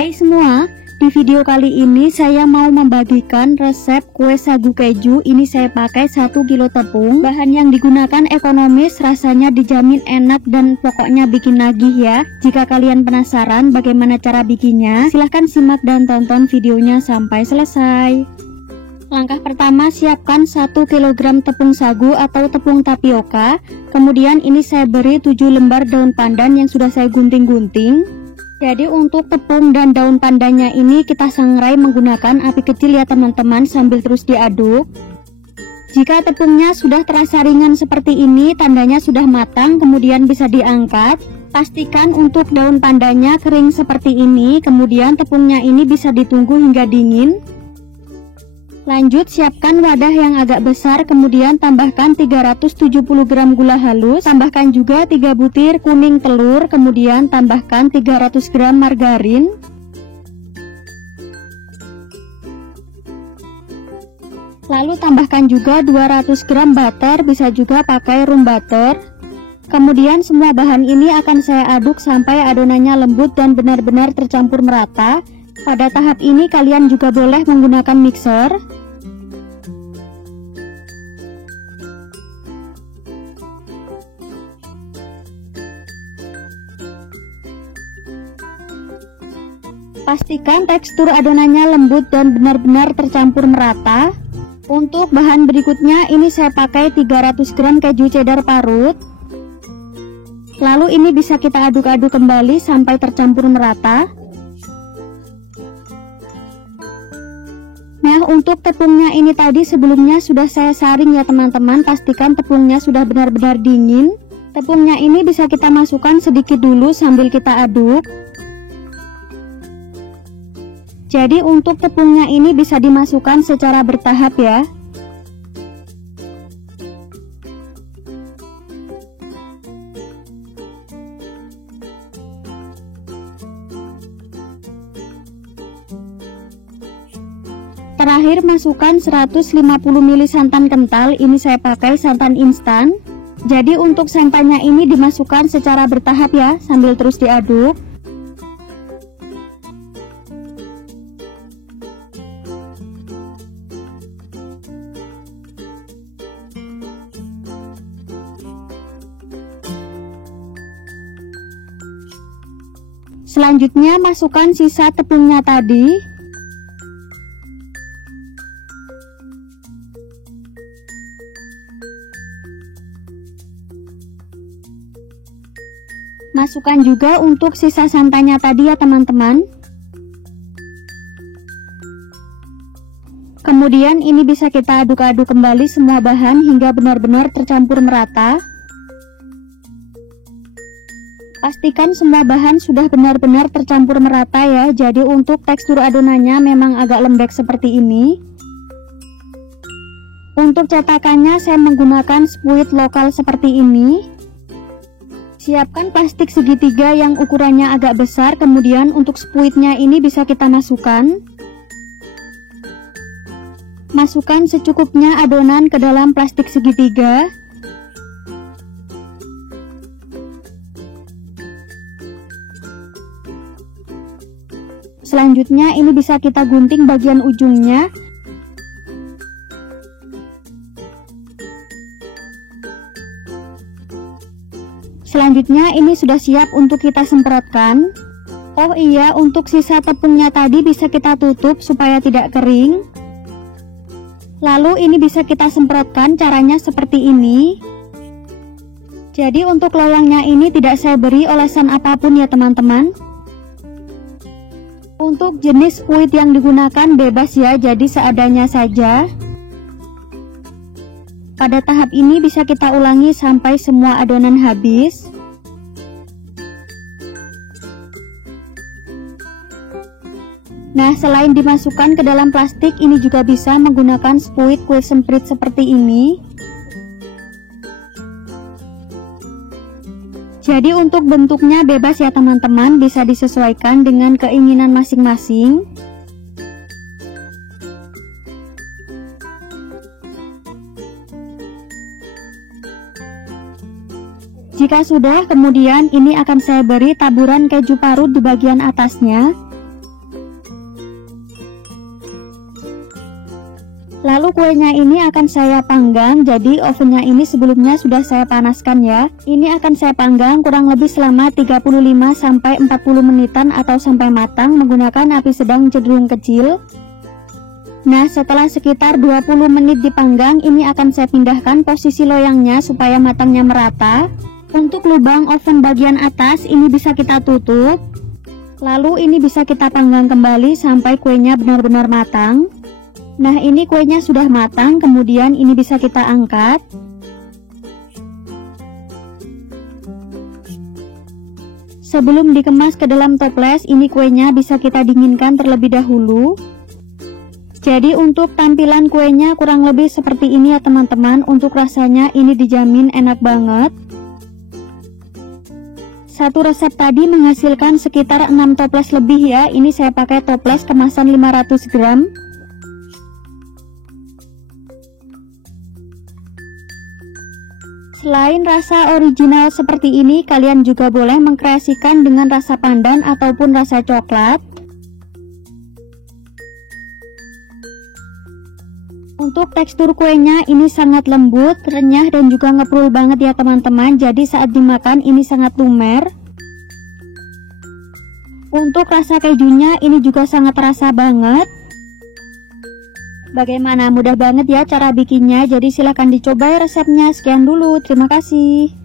Hai semua, di video kali ini saya mau membagikan resep kue sagu keju. Ini saya pakai 1 kilo tepung. Bahan yang digunakan ekonomis, rasanya dijamin enak dan pokoknya bikin nagih ya. Jika kalian penasaran bagaimana cara bikinnya, silahkan simak dan tonton videonya sampai selesai. Langkah pertama, siapkan 1 kg tepung sagu atau tepung tapioka. Kemudian ini saya beri 7 lembar daun pandan yang sudah saya gunting-gunting. Jadi untuk tepung dan daun pandannya ini kita sangrai menggunakan api kecil ya teman-teman, sambil terus diaduk. Jika tepungnya sudah terasa ringan seperti ini, tandanya sudah matang, kemudian bisa diangkat. Pastikan untuk daun pandannya kering seperti ini, kemudian tepungnya ini bisa ditunggu hingga dingin. Lanjut, siapkan wadah yang agak besar, kemudian tambahkan 370 gram gula halus, tambahkan juga 3 butir kuning telur, kemudian tambahkan 300 gram margarin. Lalu tambahkan juga 200 gram butter, bisa juga pakai room butter. Kemudian semua bahan ini akan saya aduk sampai adonannya lembut dan benar-benar tercampur merata. Pada tahap ini kalian juga boleh menggunakan mixer. Pastikan tekstur adonannya lembut dan benar-benar tercampur merata. Untuk bahan berikutnya ini saya pakai 300 gram keju cheddar parut. Lalu ini bisa kita aduk-aduk kembali sampai tercampur merata. Nah, untuk tepungnya ini tadi sebelumnya sudah saya saring ya teman-teman. Pastikan tepungnya sudah benar-benar dingin. Tepungnya ini bisa kita masukkan sedikit dulu sambil kita aduk. Jadi untuk tepungnya ini bisa dimasukkan secara bertahap ya. Terakhir masukkan 150 ml santan kental, ini saya pakai santan instan. Jadi untuk santannya ini dimasukkan secara bertahap ya, sambil terus diaduk. Selanjutnya masukkan sisa tepungnya tadi. Masukkan juga untuk sisa santannya tadi ya teman-teman. Kemudian ini bisa kita aduk-aduk kembali semua bahan hingga benar-benar tercampur merata. Pastikan semua bahan sudah benar-benar tercampur merata ya. Jadi untuk tekstur adonannya memang agak lembek seperti ini. Untuk cetakannya saya menggunakan spuit lokal seperti ini. Siapkan plastik segitiga yang ukurannya agak besar, kemudian untuk spuitnya ini bisa kita masukkan. Masukkan secukupnya adonan ke dalam plastik segitiga. Selanjutnya ini bisa kita gunting bagian ujungnya. Selanjutnya ini sudah siap untuk kita semprotkan. Oh iya, untuk sisa tepungnya tadi bisa kita tutup supaya tidak kering. Lalu ini bisa kita semprotkan, caranya seperti ini. Jadi untuk loyangnya ini tidak saya beri olesan apapun ya teman-teman. Untuk jenis spuit yang digunakan bebas ya, jadi seadanya saja. Pada tahap ini bisa kita ulangi sampai semua adonan habis. Nah, selain dimasukkan ke dalam plastik, ini juga bisa menggunakan spuit kue semprit seperti ini. Jadi untuk bentuknya bebas ya teman-teman, bisa disesuaikan dengan keinginan masing-masing. Jika sudah, kemudian ini akan saya beri taburan keju parut di bagian atasnya. Lalu kuenya ini akan saya panggang, jadi ovennya ini sebelumnya sudah saya panaskan ya. Ini akan saya panggang kurang lebih selama 35-40 menitan atau sampai matang menggunakan api sedang cenderung kecil. Nah, setelah sekitar 20 menit dipanggang, ini akan saya pindahkan posisi loyangnya supaya matangnya merata. Untuk lubang oven bagian atas ini bisa kita tutup. Lalu ini bisa kita panggang kembali sampai kuenya benar-benar matang. Nah, ini kuenya sudah matang, kemudian ini bisa kita angkat. Sebelum dikemas ke dalam toples, ini kuenya bisa kita dinginkan terlebih dahulu. Jadi untuk tampilan kuenya kurang lebih seperti ini ya teman-teman. Untuk rasanya ini dijamin enak banget. Satu resep tadi menghasilkan sekitar 6 toples lebih ya. Ini saya pakai toples kemasan 500 gram. Selain rasa original seperti ini, kalian juga boleh mengkreasikan dengan rasa pandan ataupun rasa coklat. Untuk tekstur kuenya ini sangat lembut, renyah dan juga ngeprul banget ya teman-teman. Jadi saat dimakan ini sangat lumer. Untuk rasa kejunya ini juga sangat terasa banget. Bagaimana, mudah banget ya cara bikinnya, jadi silahkan dicoba resepnya. Sekian dulu, terima kasih.